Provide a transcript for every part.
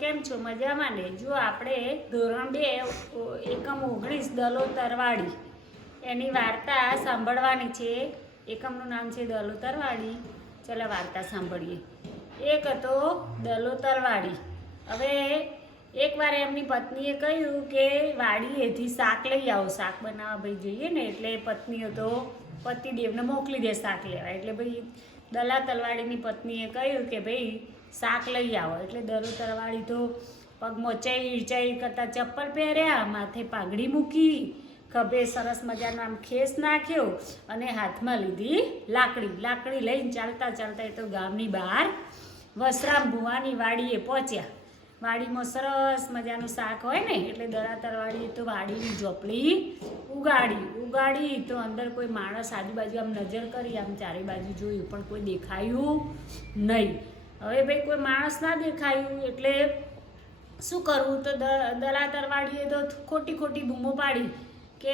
કેમ છો? મજામાં ને? જો આપણે ધોરણ 2 એકમ 19 દલો તરવાડી એની વાર્તા સાંભળવાની છે. એકમનું નામ છે દલો તરવાડી. ચલો વાર્તા સાંભળીએ. એક હતો દલો તરવાડી. હવે એકવાર એમની પત્નીએ કહ્યું કે વાડીએથી શાક લઈ આવો, શાક બનાવવા ભાઈ જોઈએ ને, એટલે પત્નીઓ તો પતિદેવને મોકલી દે શાક લેવા. એટલે ભાઈ દલા તલવાડીની પત્નીએ કહ્યું કે ભાઈ શાક લઈ આવો. એટલે દલો તરવાડી તો પગમાં ચઈ કરતા ચપ્પલ પહેર્યા, માથે પાઘડી મૂકી, ખભે સરસ મજાનો આમ ખેસ નાખ્યો અને હાથમાં લીધી લાકડી લઈને ચાલતા એ તો ગામની બહાર વસરામ ભુવાની વાડીએ પહોંચ્યા. વાડીમાં સરસ મજાનું શાક હોય ને, એટલે દલા તરવાડીએ તો વાડીની ઝોપડી ઉગાડી તો અંદર કોઈ માણસ આજુબાજુ આમ નજર કરી, આમ ચારે બાજુ જોયું પણ કોઈ દેખાયું નહીં. હવે ભાઈ કોઈ માણસ ના દેખાયું એટલે શું કરવું? તો દલા તરવાડીએ તો ખોટી બૂમો પાડી કે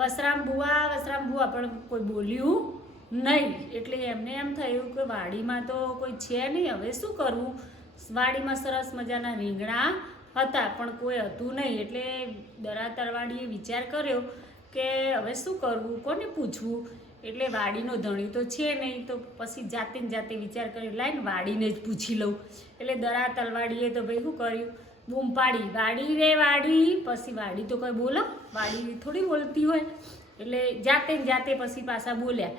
વસરામ ભુવા, પણ કોઈ બોલ્યું નહીં. એટલે એમને એમ થયું કે વાડીમાં તો કોઈ છે નહીં, હવે શું કરવું? વાડીમાં સરસ મજાના રીંગણા હતા પણ કોઈ હતું નહીં. એટલે દલા તરવાડીએ વિચાર કર્યો કે હવે શું કરવું, કોને પૂછવું? એટલે વાડીનો ધણી તો છે નહીં, તો પછી જાતે વિચાર કર્યો, લાઈને વાડીને જ પૂછી લઉં. એટલે દલા તલવાડીએ તો ભાઈ શું કર્યું? બૂમ પાડી, વાડી રે વાડી. પછી વાડી તો કોઈ બોલો, વાડી થોડી બોલતી હોય. એટલે જાતે પછી પાછા બોલ્યા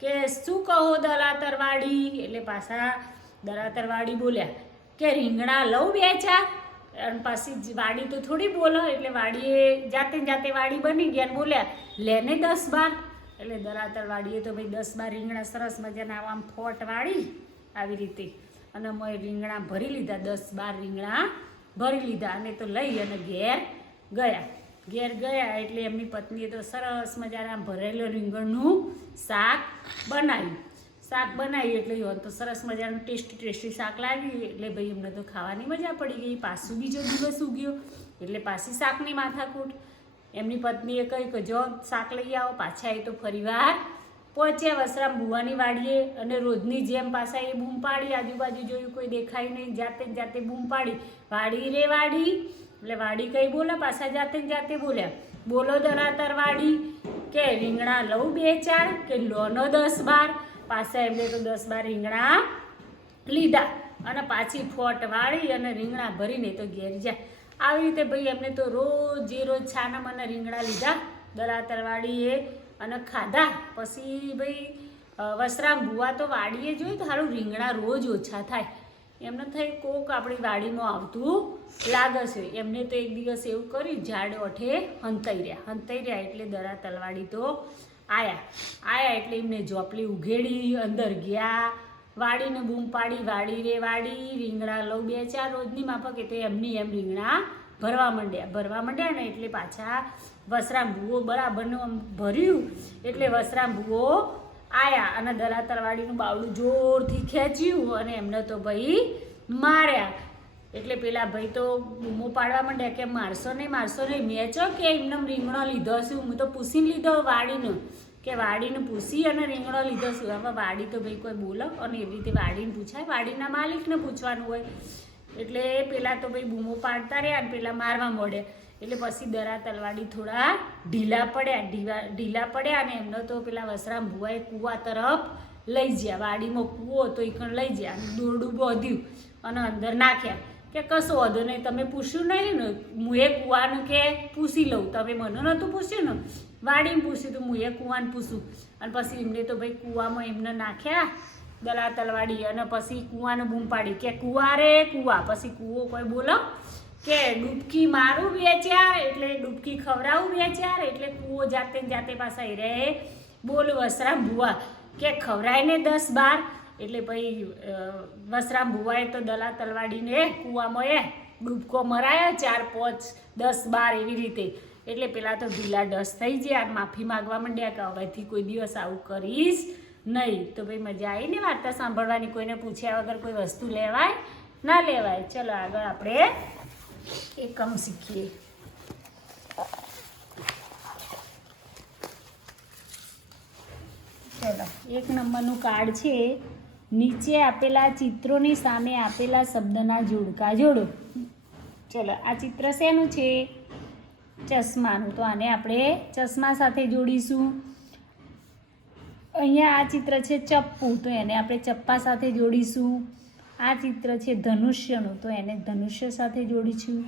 કે શું કહો દલા તરવાડી? એટલે પાછા દલા તરવાડી બોલ્યા કે રીંગણા લઉં 2-4. અને પાછી વાડી તો થોડી બોલો. એટલે વાડીએ જાતે વાડી બની ગયા અને બોલ્યા લેને 10-12. એટલે દલા તરવાડીએ તો ભાઈ 10-12 રીંગણા સરસ મજાના આમ ફોટ વાળી આવી રીતે અને મેં રીંગણા ભરી લીધા, 10-12 રીંગણા ભરી લીધા અને તો લઈ અને ઘેર ગયા. એટલે એમની પત્નીએ તો સરસ મજાના ભરેલું રીંગણનું શાક બનાવ્યું. એટલે તો સરસ મજાનું ટેસ્ટી શાક લાગ્યું. એટલે ભાઈ એમને તો ખાવાની મજા પડી ગઈ. પાછું બીજો દિવસ ઉગ્યો એટલે પાછી શાકની માથાકૂટ. એમની પત્નીએ કહ્યું કે જો શાક લઈ આવો. પાછા એ તો ફરીવાર પહોંચ્યા વસરામ ભુવાની વાડીએ અને રોજની જેમ પાછા એ બૂમ પાડી, આજુબાજુ જોયું કોઈ દેખાય નહીં, જાતે બૂમ પાડી, વાડી રે વાડી. એટલે વાડી કઈ બોલે, પાછા જાતે બોલ્યા બોલો દલા તરવાડી કે રીંગણા લઉં 2-4 કે લોનો 10-12. પાછા એમને તો 10-12 રીંગણા લીધા અને પાછી ફોટ વાળી અને રીંગણા ભરીને તો ઘેર જાય. આવી રીતે ભાઈ એમને તો રોજ છાના મને રીંગણા લીધા દલા તરવાડીએ અને ખાધા. પછી ભાઈ વસરામ ભુવા તો વાડીએ જોયું તો સારું રીંગણા રોજ ઓછા થાય. એમને થઈ કોક આપણી વાડીમાં આવતું લાગે છે. એમને તો એક દિવસ એવું કર્યું, ઝાડ ઓઠે હંતાઈ રહ્યા. એટલે દલા તલવાડી તો આયા એટલે એમને ઝોપડી ઉઘેડી, અંદર ગયા, વાડીને બૂમ પાડી, વાડી રે વાડી, રીંગણા લઉં 2-4 રોજની માફકે. તો એમની એમ રીંગણા ભરવા માંડ્યા ને એટલે પાછા વસરામ ભુવો બરાબરનું ભર્યું. એટલે વસરામ ભુવો આયા અને દલા તરવાડીનું બાવડું જોરથી ખેંચ્યું અને એમને તો ભાઈ માર્યા. એટલે પેલા ભાઈ તો બૂમો પાડવા માંડ્યા કે મારશો નહીં મેં ચો કે એમને રીંગણો લીધો છું, હું તો પૂછીને લીધો વાડીનો, કે વાડીને પૂછી અને રીંગણો લીધો છું. હવે વાડી તો ભાઈ કોઈ બોલો અને એવી રીતે વાડીને પૂછાય, વાડીના માલિકને પૂછવાનું હોય. એટલે પેલા તો ભાઈ બૂમો પાડતા રહ્યા અને પેલા મારવા મળે. એટલે પછી દલા તલવાડી થોડા ઢીલા પડ્યા અને એમનો તો પેલા વસરામ ભુવાએ કૂવા તરફ લઈ ગયા. વાડીમાં કૂવો તો એ લઈ ગયા અને દોરડું બાંધ્યું અને અંદર નાખ્યા કે કશો વાંધો નહીં, તમે પૂછ્યું નહીં ને, હું એ કૂવાનું કે પૂછી લઉં, તમે મને નહોતું પૂછ્યું ને, વાડીને પૂછ્યું તો હું એ કૂવાને પૂછું. અને પછી એમને તો ભાઈ કૂવામાં એમને નાખ્યા દલા તલવાડી અને પછી કૂવાનું બૂમ પાડી કે કૂવા રે કૂવા. પછી કૂવો કોઈ બોલો કે ડૂબકી મારું 2-4 એટલે ડૂબકી ખવડાવું 2-4. એટલે કૂવો જાતે પાછા એ રે બોલ વસરામ ભુવા કે ખવડાવીને 10-12. એટલે ભાઈ વસરામ ભુવાએ તો દલા તલવાડીને કૂવામાં ડૂબકો મરાયા 4-5 10-12 એવી રીતે. એટલે પેલા તો ઢીલા ડસ થઈ ગયા અને માફી માગવા માંડ્યા કે હવેથી કોઈ દિવસ આવું કરીશ નહીં. તો ભાઈ મજા આવી ને વાર્તા સાંભળવાની? કોઈને પૂછ્યા વગર કોઈ વસ્તુ લેવાય ના લેવાય. ચલો આગળ આપણે એકમ શીખીએ. ચલો 1 નંબરનું કાર્ડ છે. નીચે આપેલા ચિત્રોની સામે આપેલા શબ્દના જોડકા જોડો. ચલો આ ચિત્ર શેનું છે? ચશ્માનું. તો આને આપણે ચશ્મા સાથે જોડીશું. અહીંયા આ ચિત્ર છે ચપ્પુ, તો એને આપણે ચપ્પા સાથે જોડીશું. આ ચિત્ર છે ધનુષ્યનું, તો એને ધનુષ્ય સાથે જોડીશું.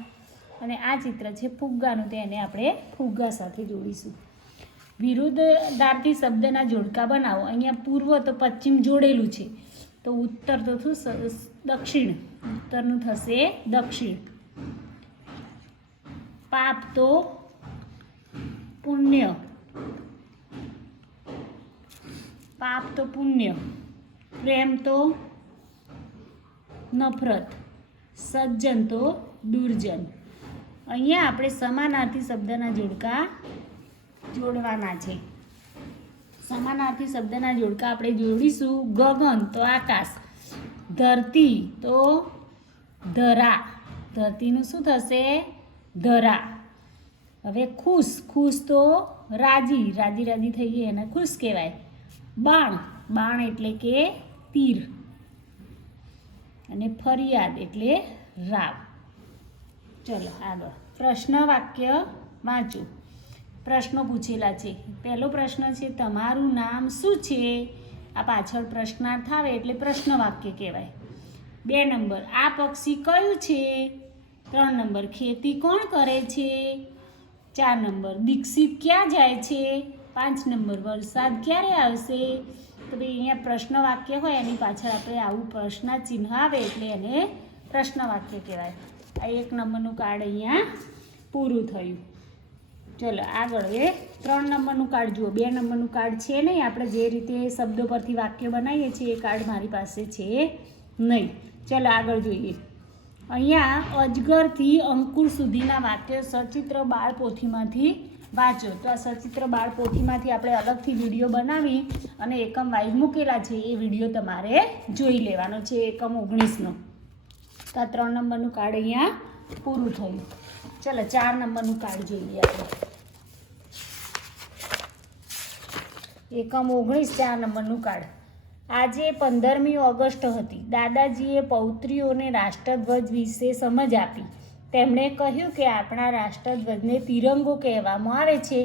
અને આ ચિત્ર છે ફુગ્ગાનું, તો એને આપણે ફુગ્ગા સાથે જોડીશું. વિરુદ્ધાર્થી શબ્દના જોડકા બનાવો. અહીંયા પૂર્વ તો પશ્ચિમ જોડેલું છે, તો ઉત્તર તો દક્ષિણ. ઉત્તરનું થશે દક્ષિણ. પાપ તો પુણ્ય. પાપ તો પુણ્ય. પ્રેમ તો નફરત. સજ્જન તો દુર્જન. અહીંયા આપણે સમાનાર્થી શબ્દના જોડકા જોડવાના છે. સમાનાર્થી શબ્દના જોડકા આપણે જોડીશું. ગગન તો આકાશ. ધરતી તો ધરા. ધરતીનું શું થશે? ધરા. હવે ખુશ. ખુશ તો રાજી. રાજી રાજી થઈ ગઈ એને ખુશ કહેવાય. બાણ. બાણ એટલે કે તીર. અને ફરિયાદ એટલે રાવ. ચલો આગળ. પ્રશ્ન વાક્ય વાંચો. પ્રશ્નો પૂછેલા છે. પહેલો પ્રશ્ન છે તમારું નામ શું છે? આ પાછળ પ્રશ્નાર્થ આવે એટલે પ્રશ્ન વાક્ય કહેવાય. 2 નંબર આ પક્ષી કયું છે? 3 નંબર ખેતી કોણ કરે છે? 4 નંબર દીક્ષિત ક્યાં જાય છે? 5 નંબર વરસાદ ક્યારે આવશે? તો ભાઈ અહીંયા પ્રશ્ન વાક્ય હોય એની પાછળ આપણે આવું પ્રશ્ન ચિહ્ન આવે એટલે એને પ્રશ્ન વાક્ય કહેવાય. આ 1 નંબરનું કાર્ડ અહીંયા પૂરું થયું. ચલો આગળ હવે 3 નંબરનું કાર્ડ જુઓ. 2 નંબરનું કાર્ડ છે નહીં. આપણે જે રીતે શબ્દો પરથી વાક્ય બનાવીએ છીએ એ કાર્ડ મારી પાસે છે નહીં. ચલો આગળ જોઈએ. અહીંયા અજગરથી અંકુર સુધીના વાક્ય સચિત્ર બાળ પોથીમાંથી વાંચો. તો આ સચિત્ર બાળ પોથીમાંથી આપણે અલગથી વિડીયો બનાવી અને એકમ વાઇઝ મૂકેલા છે. એ વિડીયો તમારે જોઈ લેવાનો છે, એકમ 19નો. તો આ 3 નંબરનું કાર્ડ અહીંયા પૂરું થયું. ચલો 4 નંબરનું કાર્ડ જોઈએ આપણે. એકમ 19 4 નંબરનું કાર્ડ. આજે 15મી ઓગસ્ટ હતી. દાદાજીએ પૌત્રીઓને રાષ્ટ્રધ્વજ વિશે સમજ આપી. તેમણે કહ્યું કે આપણા રાષ્ટ્રધ્વજને તિરંગો કહેવામાં આવે છે.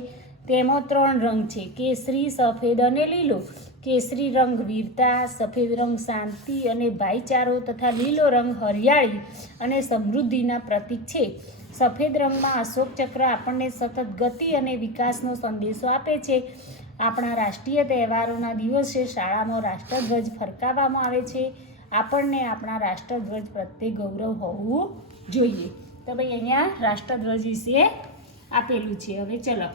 તેમાં 3 રંગ છે, કેસરી, સફેદ અને લીલો. કેસરી રંગ વીરતા, સફેદ રંગ શાંતિ અને ભાઈચારો તથા લીલો રંગ હરિયાળી અને સમૃદ્ધિના પ્રતીક છે. સફેદ રંગમાં અશોક ચક્ર આપણને સતત ગતિ અને વિકાસનો સંદેશો આપે છે. આપણા રાષ્ટ્રીય તહેવારોના દિવસે શાળામાં રાષ્ટ્રધ્વજ ફરકાવવામાં આવે છે. આપણને આપણા રાષ્ટ્રધ્વજ પ્રત્યે ગૌરવ હોવું જોઈએ. તો ભાઈ અહીંયા રાષ્ટ્રધ્વજ વિશે આપેલું છે. હવે ચલો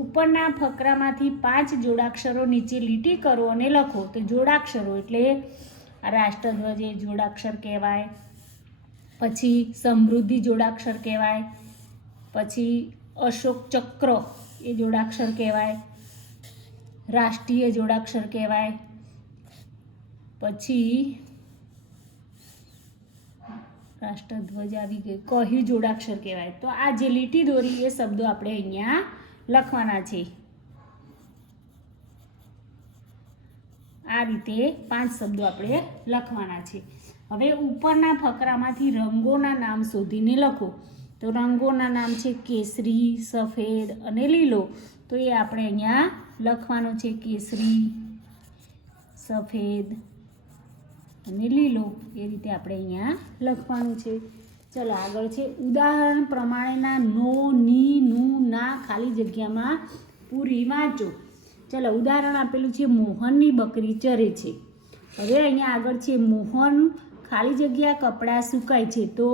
ઉપરના ફકરામાંથી 5 જોડાક્ષરો નીચે લીટી કરો અને લખો. તો જોડાક્ષરો એટલે રાષ્ટ્રધ્વજ એ જોડાક્ષર કહેવાય. પછી સમૃદ્ધિ જોડાક્ષર કહેવાય. પછી અશોક ચક્ર એ જોડાક્ષર કહેવાય. રાષ્ટ્રીય જોડાક્ષર કહેવાય. પછી રાષ્ટ્રધ્વજ આવી ગયું, કહ્યું જોડાક્ષર કહેવાય. તો આ જે લીટી દોરી એ શબ્દો આપણે અહીંયા લખવાના છે. આ રીતે 5 શબ્દો આપણે લખવાના છે. હવે ઉપરના ફકરામાંથી રંગોના નામ શોધીને લખો. તો રંગોના નામ છે કેસરી, સફેદ અને લીલો. તો એ આપણે અહીંયા લખવાનો છે કેસરી, સફેદ અને લીલો. એ રીતે આપણે અહીંયા લખવાનું છે. ચલો આગળ છે ઉદાહરણ પ્રમાણેના નો, ની, નું, ના ખાલી જગ્યામાં પૂરી વાંચો. ચલો ઉદાહરણ આપેલું છે મોહનની બકરી ચરે છે. હવે અહીંયા આગળ છે મોહન ખાલી જગ્યા કપડાં સુકાય છે. તો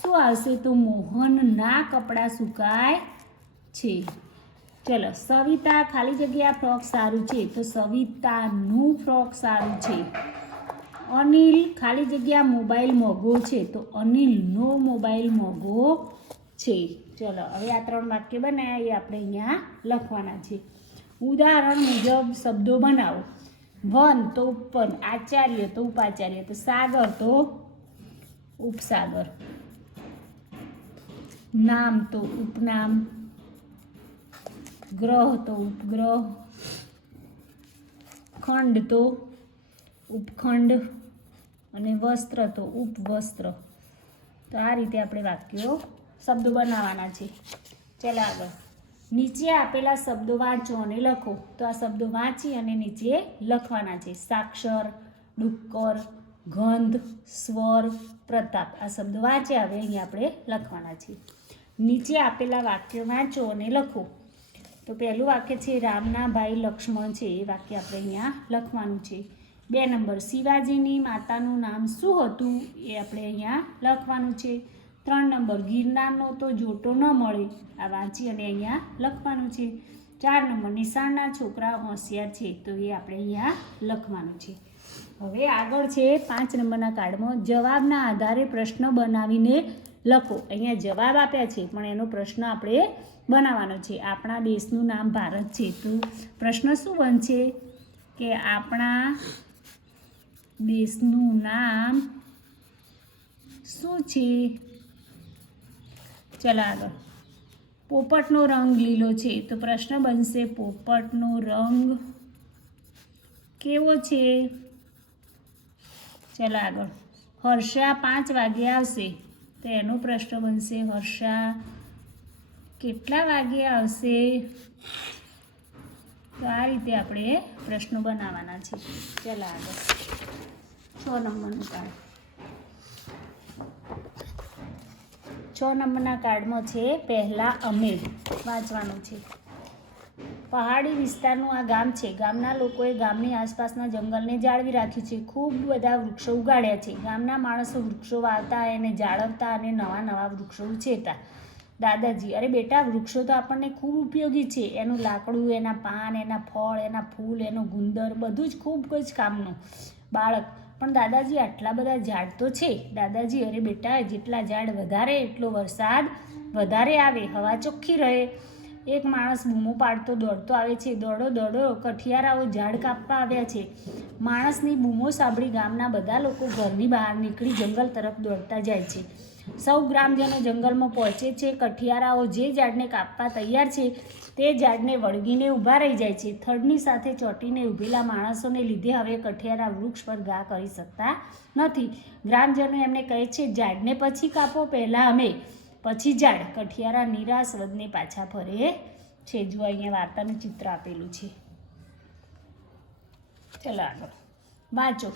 શું આવશે? તો મોહનના કપડાં સુકાય છે. ચલો સવિતા ખાલી જગ્યા ફ્રોક સારું છે. તો સવિતાનું ફ્રોક સારું છે. અનિલ ખાલી જગ્યા મોબાઈલ મોંઘો છે. તો અનિલનો મોબાઈલ મોંઘો છે. ચલો હવે આ 3 વાક્ય બનાવ્યા એ આપણે અહીંયા લખવાના છે. ઉદાહરણ મુજબ શબ્દો બનાવો. વન તો ઉપવન, આચાર્ય તો ઉપાચાર્ય, તો સાગર તો ઉપસાગર, નામ તો ઉપનામ, ગ્રહ તો ઉપગ્રહ, ખંડ તો ઉપખંડ અને વસ્ત્ર તો ઉપવસ્ત્ર. તો આ રીતે આપણે વાક્યો શબ્દો બનાવવાના છે. ચાલો આગળ. નીચે આપેલા શબ્દો વાંચો અને લખો. તો આ શબ્દો વાંચી અને નીચે લખવાના છે. સાક્ષર, ડુક્કર, ગંધ, સ્વર, પ્રતાપ. આ શબ્દો વાંચ્યા હવે અહીંયા આપણે લખવાના છે. નીચે આપેલા વાક્યો વાંચો અને લખો. તો પહેલું વાક્ય છે રામના ભાઈ લક્ષ્મણ છે. એ વાક્ય આપણે અહીંયા લખવાનું છે. 2 નંબર, શિવાજીની માતાનું નામ શું હતું? એ આપણે અહીંયા લખવાનું છે. 3 નંબર, ગિરનારનો તો જોટો ન મળે. આ વાંચી અને અહીંયા લખવાનું છે. 4 નંબર, નિશાળના છોકરા હોશિયાર છે. તો એ આપણે અહીંયા લખવાનું છે. હવે આગળ છે 5 નંબરના કાર્ડમાં જવાબના આધારે પ્રશ્ન બનાવીને લખો. અહીંયા જવાબ આપ્યા છે પણ એનો પ્રશ્ન આપણે બનાવવાનો છે. આપણા દેશનું નામ ભારત છે. તો પ્રશ્ન શું બનશે કે આપણા દેશનું નામ શું છે? ચાલો આગળ. પોપટનો રંગ લીલો છે. તો પ્રશ્ન બનશે પોપટનો રંગ કેવો છે? ચાલો આગળ. હર્ષા 5 વાગે આવશે. તો એનો પ્રશ્ન બનશે હર્ષા કેટલા વાગે આવશે? તો આ રીતે આપણે પ્રશ્નો બનાવવાના છે. ચાલો આગળ. 6 નંબરનું કાર્ડ. 6 નંબરના કાર્ડમાં છે પહેલાં અમે. વાંચવાનું છે. પહાડી વિસ્તારનું આ ગામ છે. ગામના લોકોએ ગામની આસપાસના જંગલને જાળવી રાખ્યું છે. ખૂબ બધા વૃક્ષો ઉગાડ્યા છે. ગામના માણસો વૃક્ષો વાવતા એને જાળવતા અને નવા નવા વૃક્ષો ઉછેરતા. દાદાજી: અરે બેટા, વૃક્ષો તો આપણને ખૂબ ઉપયોગી છે. એનું લાકડું, એના પાન, એના ફળ, એના ફૂલ, એનો ગુંદર બધું જ ખૂબ જ કામનું. બાળક: પણ દાદાજી, આટલા બધા ઝાડ તો છે. દાદાજી: અરે બેટા, જેટલા ઝાડ વધારે એટલો વરસાદ વધારે આવે, હવા ચોખ્ખી રહે. એક માણસ બૂમો પાડતો દોડતો આવે છે. દોડો દોડો, કઠિયારાઓ ઝાડ કાપવા આવ્યા છે. માણસની બૂમો સાંભળી ગામના બધા લોકો ઘરની બહાર નીકળી જંગલ તરફ દોડતા જાય છે. સૌ ગ્રામજનો જંગલમાં પહોંચે છે. કઠિયારાઓ જે ઝાડને કાપવા તૈયાર છે તે ઝાડને વળગીને ઊભા રહી જાય છે. થડની સાથે ચોંટીને ઊભેલા માણસોને લીધે હવે કઠિયારા વૃક્ષ પર ઘા કરી શકતા નથી. ગ્રામજનો એમને કહે છે, ઝાડને પછી કાપો, પહેલાં અમે, પછી ઝાડ. કઠિયારા નિરાશ વધને પાછા ફરે છે. જો અહીંયા વાર્તાનું ચિત્ર આપેલું છે. ચલો આગળ વાંચો.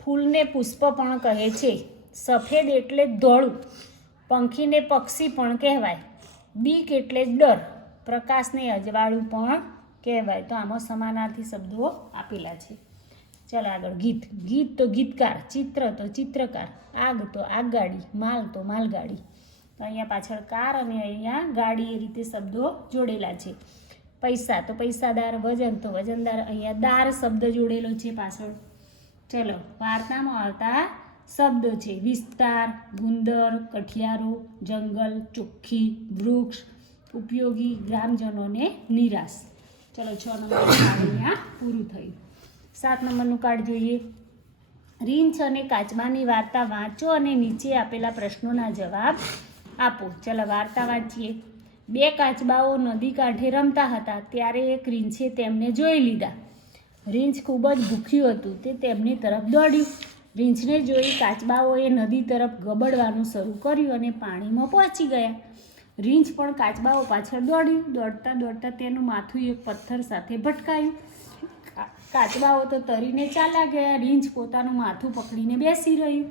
ફૂલને પુષ્પ પણ કહે છે. સફેદ એટલે ધોળું. પંખીને પક્ષી પણ કહેવાય. બીક એટલે ડર. પ્રકાશને અજવાળું પણ કહેવાય. તો આમાં સમાનાર્થી શબ્દો આપેલા છે. ચાલો આગળ. ગીત. ગીત તો ગીતકાર. ચિત્ર તો ચિત્રકાર. આગ તો આગગાડી. માલ તો માલગાડી. તો અહીંયા પાછળ કાર અને અહીંયા ગાડી એ રીતે શબ્દો જોડેલા છે. પૈસા તો પૈસાદાર. વજન તો વજનદાર. અહીંયા દાર શબ્દ જોડેલો છે પાછળ. ચલો વાર્તામાં આવતા શબ્દો છે વિસ્તાર, ગુંદર, કઠિયારો, જંગલ, ચોખ્ખી, વૃક્ષ, ઉપયોગી, ગ્રામજનોને નિરાશ. ચલો 6 નંબરનું કાર્ડ અહીંયા પૂરું થયું. 7 નંબરનું કાર્ડ જોઈએ. રીંછ અને કાચબાની વાર્તા વાંચો અને નીચે આપેલા પ્રશ્નોના જવાબ આપો. ચલો વાર્તા વાંચીએ. 2 કાચબાઓ નદી કાંઠે રમતા હતા. ત્યારે એક રીંછે તેમને જોઈ લીધા. રીંછ ખૂબ જ ભૂખ્યું હતું. તે તેમની તરફ દોડ્યું. રીંછને જોઈ કાચબાઓએ નદી તરફ ગબડવાનું શરૂ કર્યું અને પાણીમાં પહોંચી ગયા. રીંછ પણ કાચબાઓ પાછળ દોડ્યું. દોડતા દોડતા તેનું માથું એક પથ્થર સાથે ભટકાયું. કાચબાઓ તો તરીને ચાલ્યા ગયા. રીંછ પોતાનું માથું પકડીને બેસી રહ્યું.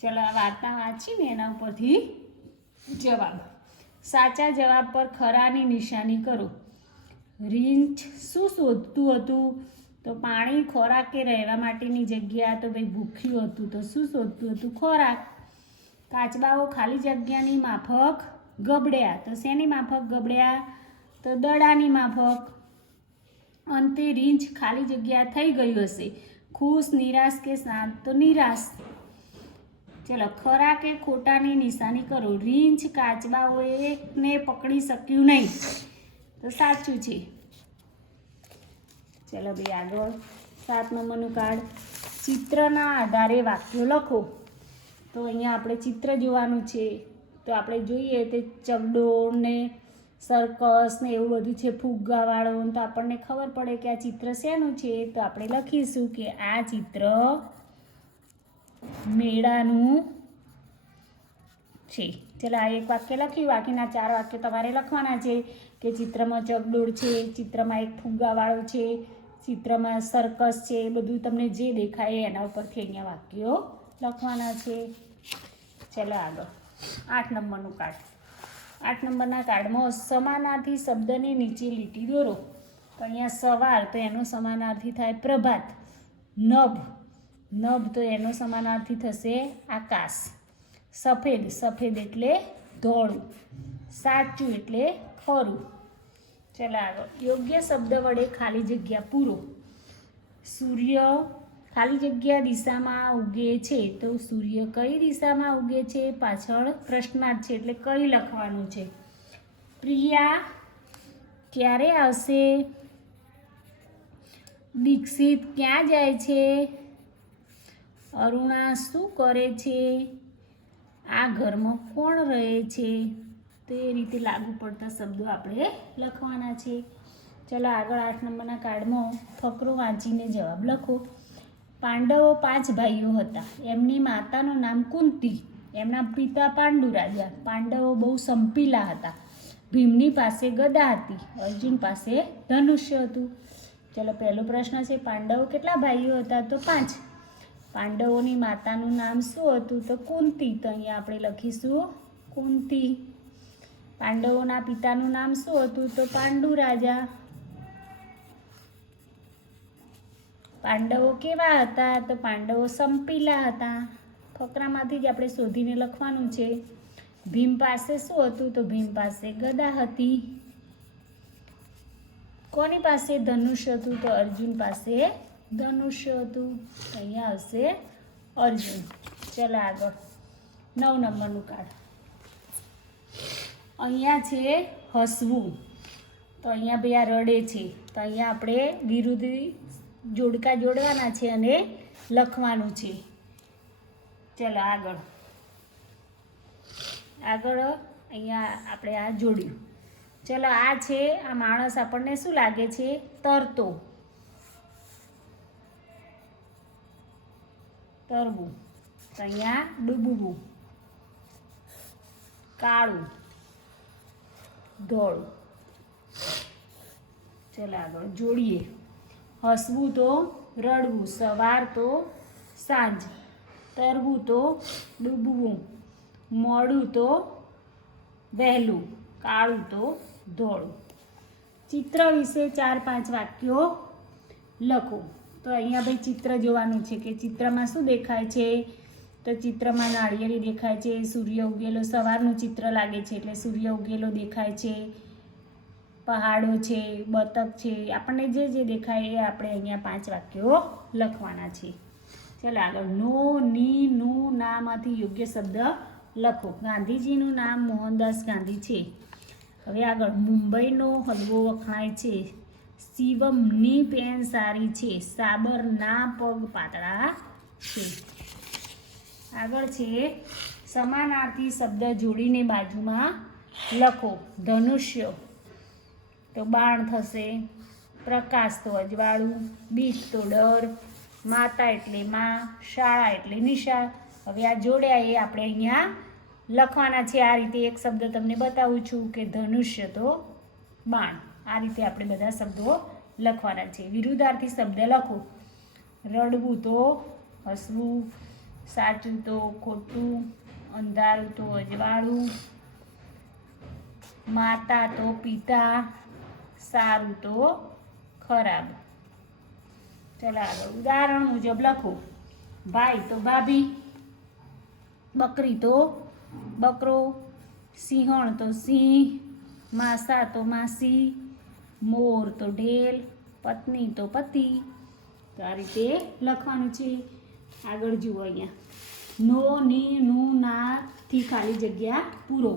ચલો આ વાર્તા વાંચીને એના ઉપરથી જવાબ. સાચા જવાબ પર ખરાની નિશાની કરો. રીંછ શું શોધતું હતું? તો પાણી, ખોરાક કે રહેવા માટેની જગ્યા. તો ભાઈ ભૂખ્યું હતું તો શું શોધતું હતું? ખોરાક. કાચબાઓ ખાલી જગ્યાની માફક ગબડ્યા. તો શેની માફક ગબડ્યા? તો દડાની માફક. અંતે રીંછ ખાલી જગ્યા થઈ ગયું હશે. ખુશ, નિરાશ કે શાંત? તો નિરાશ. ચલો ખરા કે ખોટાની નિશાની કરો. રીંછ કાચબાઓને પકડી શક્યું નહીં. તો સાચું છે. ચલો ભાઈ આગળ. 7 નંબરનું કાર્ડ. ચિત્રના આધારે વાક્યો લખો. તો અહીંયા આપણે ચિત્ર જોવાનું છે. તો આપણે જોઈએ તે ચકડોળ ને સર્કસ ને એવું બધું છે, ફુગ્ગાવાળું. તો આપણને ખબર પડે કે આ ચિત્ર શેનું છે. તો આપણે લખીશું કે આ ચિત્ર મેળાનું છે. ચાલો આ એક વાક્ય લખ્યું, બાકીના 4 વાક્યો તમારે લખવાના છે કે ચિત્રમાં ચકડોળ છે, ચિત્રમાં એક ફુગ્ગાવાળો છે, ચિત્રમાં સર્કસ છે, બધું તમને જે દેખાય એના ઉપરથી અહીંયા વાક્યો લખવાના છે. ચાલો આગળ 8 નંબરનું કાર્ડ. 8 નંબરના કાર્ડમાં સમાનાર્થી શબ્દની નીચે લીટી દોરો. તો અહીંયા સવાર તો એનો સમાનાર્થી થાય પ્રભાત. નભ, નભ તો એનો સમાનાર્થી થશે આકાશ. સફેદ, સફેદ એટલે ધોળું. સાચું એટલે ખરું. ચાલો આગળ યોગ્ય શબ્દ વડે ખાલી જગ્યા પૂરો. સૂર્ય ખાલી જગ્યા દિશામાં ઉગે છે, તો સૂર્ય કઈ દિશામાં ઉગે છે? પાછળ પ્રશ્નાર્થ છે એટલે કઈ લખવાનું છે. પ્રિયા ક્યારે આવશે? દીક્ષિત ક્યાં જાય છે? અરુણા શું કરે છે? આ ઘરમાં કોણ રહે છે? તો એ રીતે લાગુ પડતા શબ્દો આપણે લખવાના છે. ચાલો આગળ 8 નંબરના કાર્ડમાં ફકરો વાંચીને જવાબ લખો. પાંડવો 5 ભાઈઓ હતા. એમની માતાનું નામ કુંતી, એમના પિતા પાંડુ રાજા. પાંડવો બહુ સંપીલા હતા. ભીમની પાસે ગદા હતી, અર્જુન પાસે ધનુષ્ય હતું. ચાલો પહેલો પ્રશ્ન છે, પાંડવો કેટલા ભાઈઓ હતા? તો 5. પાંડવોની માતાનું નામ શું હતું? તો કુંતી. તો અહીંયા આપણે લખીશું કુંતી. પાંડવોના પિતાનું નામ શું હતું? તો પાંડુ રાજા. પાંડવો કેવા હતા? તો પાંડવો સંપીલા હતા. ફકરામાંથી જ આપણે શોધીને લખવાનું છે. ભીમ પાસે શું હતું? તો ભીમ પાસે ગદા હતી. કોની પાસે ધનુષ્ય હતું? તો અર્જુન પાસે ધનુષ્ય હતું. અહીંયા આવશે અર્જુન. ચાલો આગળ 9 નંબરનું કાર્ડ. અહીંયા છે હસવું. તો અહીંયા ભાઈ આ રડે છે, તો અહીંયા આપણે વિરુદ્ધ જોડકા જોડવાના છે અને લખવાનું છે. ચાલો આગળ અહીંયા આપણે આ જોડ્યું. ચાલો આ છે, આ માણસ આપણને શું લાગે છે? તરતો, તરવું. તો અહીંયા ડૂબવું. કાળું, ધોળું. ચાલો આગળ જોડીએ. હસવું તો રડવું, સવાર તો સાંજ, તરવું તો ડૂબવું, મોડું તો વહેલું, કાળું તો ધોળું. ચિત્ર વિશે 4-5 વાક્યો લખો. તો અહીંયા ભાઈ ચિત્ર જોવાનું છે કે ચિત્રમાં શું દેખાય છે? તો ચિત્રમાં નાળિયેરી દેખાય છે, સૂર્ય ઉગેલો, સવારનું ચિત્ર લાગે છે એટલે સૂર્ય ઉગેલો દેખાય છે, પહાડો છે, બતક છે, આપણને જે જે દેખાય એ આપણે અહીંયા 5 વાક્યો લખવાના છે. ચાલો આગળ નો, ની, નું, નામાંથી યોગ્ય શબ્દ લખો. ગાંધીજીનું નામ મોહનદાસ ગાંધી છે. હવે આગળ મુંબઈનો હલવો વખણાય છે. શિવમની પેન સારી છે. સાબરના પગ પાતળા છે. આગળ છે સમાનાર્થી શબ્દ જોડીને બાજુમાં લખો. ધનુષ્ય તો બાણ થશે, પ્રકાશ તો અજવાળું, બીજ તો ડર, માતા એટલે માં, શાળા એટલે નિશાળ. હવે આ જોડ્યા એ આપણે અહીંયા લખવાના છે. આ રીતે એક શબ્દ તમને બતાવું છું કે ધનુષ્ય તો બાણ. આ રીતે આપણે બધા શબ્દો લખવાના છે. વિરુદ્ધાર્થી શબ્દ લખો. રડવું તો હસવું, સાચું તો ખોટું, અંધારું તો અજવાળું, માતા તો પિતા, સારું તો ખરાબ. ચાલો આગળ ઉદાહરણ મુજબ લખો. ભાઈ તો ભાભી, બકરી તો બકરો, સિંહણ તો સિંહ, માસા તો માસી, મોર તો ઢેલ, પત્ની તો પતિ. તો આ રીતે લખવાનું છે. આગળ જુઓ અહીંયા નો, ની, નું, નાથી ખાલી જગ્યા પૂરો.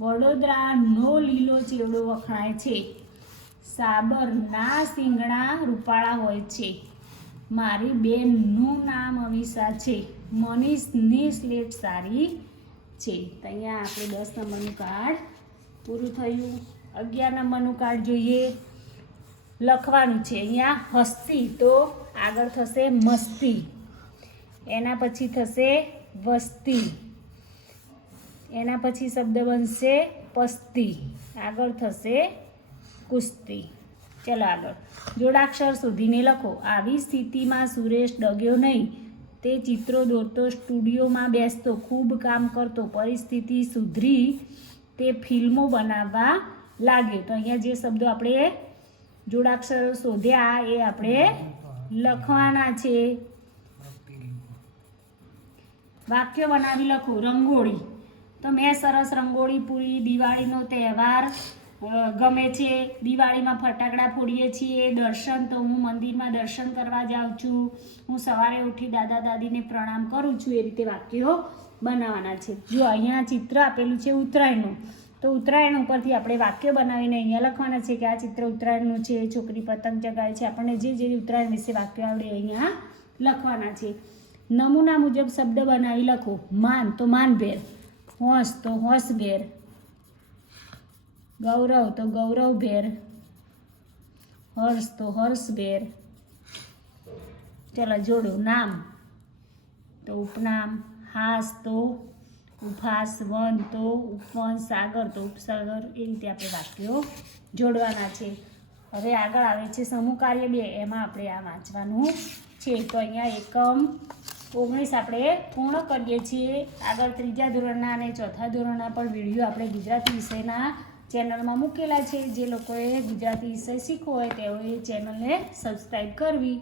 વડોદરાનો લીલો ચેવડો વખણાય છે. સાબરના શિંગડા રૂપાળા હોય છે. મારી બેનનું નામ અવિશા છે. મનીષની સ્લેટ સારી છે. તો અહીંયા આપણે 10 નંબરનું કાર્ડ પૂરું થયું. 11 નંબરનું કાર્ડ જોઈએ. લખવાનું છે અહીંયા હસ્તી તો આગળ થશે મસ્તી, એના પછી થશે વસ્તી, એના પછી શબ્દ બનશે પસ્તી, આગળ થશે કુસ્તી. ચલો આગળ. જોડાક્ષર શોધીને લખો. આવી સ્થિતિમાં સુરેશ ડગ્યો નહીં. તે ચિત્રો દોરતો, સ્ટુડિયોમાં બેસતો, ખૂબ કામ કરતો. પરિસ્થિતિ સુધરી તે ફિલ્મો બનાવવા લાગ્યો. તો અહીંયા જે શબ્દો આપણે જોડાક્ષરો શોધ્યા એ આપણે લખવાના છે. વાક્ય બનાવી લખો. રંગોળી. તો મેં સરસ રંગોળી પૂરી. દિવાળીનો તહેવાર ગમે છે. દિવાળીમાં ફટાકડા ફોડીએ છીએ. દર્શન. તો હું મંદિરમાં દર્શન કરવા જાઉં છું. હું સવારે ઉઠી દાદા દાદીને પ્રણામ કરું છું. એ રીતે વાક્યો બનાવવાના છે. જો અહીંયા ચિત્ર આપેલું છે ઉત્તરાયણનું, તો ઉત્તરાયણ ઉપરથી આપણે વાક્ય બનાવીને અહીંયા લખવાના છે કે આ ચિત્ર ઉત્તરાયણનું છે. છોકરી પતંગ ચગાવે છે. આપણને જે ઉત્તરાયણ વિશે વાક્ય આવડે અહીંયા લખવાના છે. નમૂના મુજબ શબ્દ બનાવી લખો. માન તો માનભેર, હોંશ તો હોંશભેર, ગૌરવ તો ગૌરવભેર, હર્ષ તો હર્ષભેર. ચલો જોડો. નામ તો ઉપનામ, હાસ તો ઉપહાસ, વન તો ઉપવન, સાગર તો ઉપસાગર. એ રીતે આપણે વાક્યો જોડવાના છે. હવે આગળ આવે છે સમૂહ કાર્ય 2. એમાં આપણે આ વાંચવાનું છે. તો અહીંયા એકમ 19 આપણે પૂર્ણ કરીએ છીએ. આગળ 3જા ધોરણના અને 4થા ધોરણના પણ વિડીયો આપણે ગુજરાતી વિષયના ચેનલમાં મૂકેલા છે. જે લોકોએ ગુજરાતી વિષય શીખવો હોય તેઓએ ચેનલને સબસ્ક્રાઈબ કરવી.